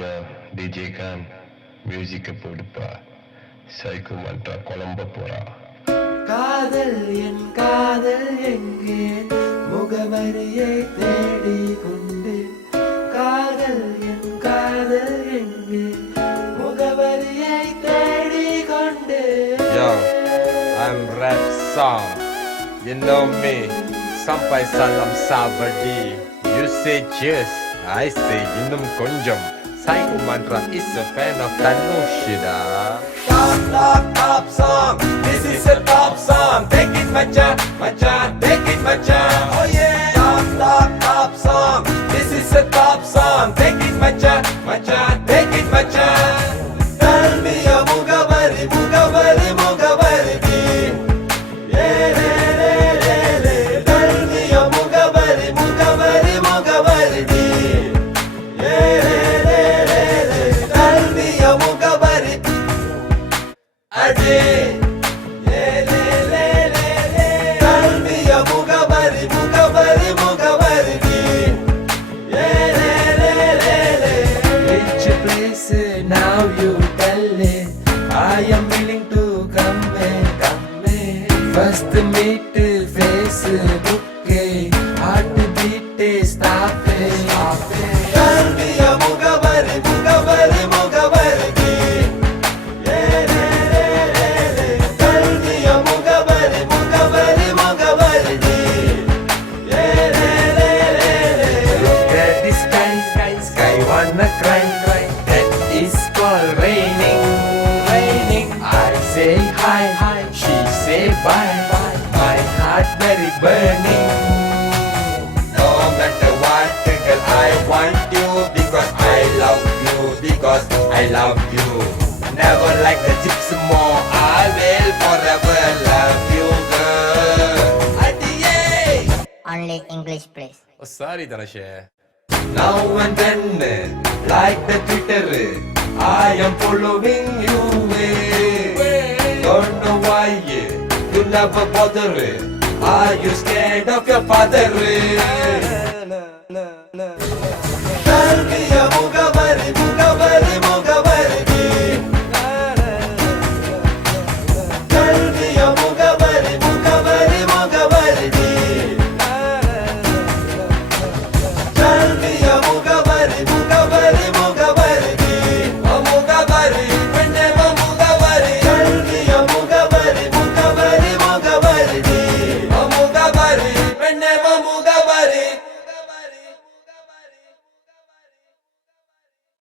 யா DJ Khan மியூசிக்கை போடுப்பா. Psycho Mantra குழம்ப போறா. காதல் என் காதல் எங்கே முகவரியை தேடி கொண்டு காதல் என் காதல் எங்கே முகவரியை தேடி கொண்டு Yo, I'm Rap Song. You know me. Sampai salam sabadi. You say cheers, I say இன்னும் கொஞ்சம். Psycho Mantra is a fan of Tanushida. Top song. This is a top song. Take it macha, macha, take it macha. Oh yeah. Top song. This is a top song. Take it macha, macha, take it macha. Tell me your mugavari, mugavari, mugavari. Yeah, tell me your mugavari, mugavari, mugavari. Yeah, tell me your mugavari. Adi. Yeah, tell me your mugavari, mugavari, mugavari. Which place now you tell it I am willing to come in First meet Facebook Heart beat stop it Tell me your mugavari, mugavari, mugavari. Tell me your mugavari, mugavari, mugavari. Look at the sky wanna cry That is called raining I say hi, she say bye My heart very burning No matter what, girl, I want you because I love you, because I love you. Never like the gypsy more, I will forever love you, girl. Adiye. Only English, please. Oh, sorry, Dhanashe. Now and then, like the Twitter, I am following you. Don't know why you never bother. Are you scared of your father? Tell me your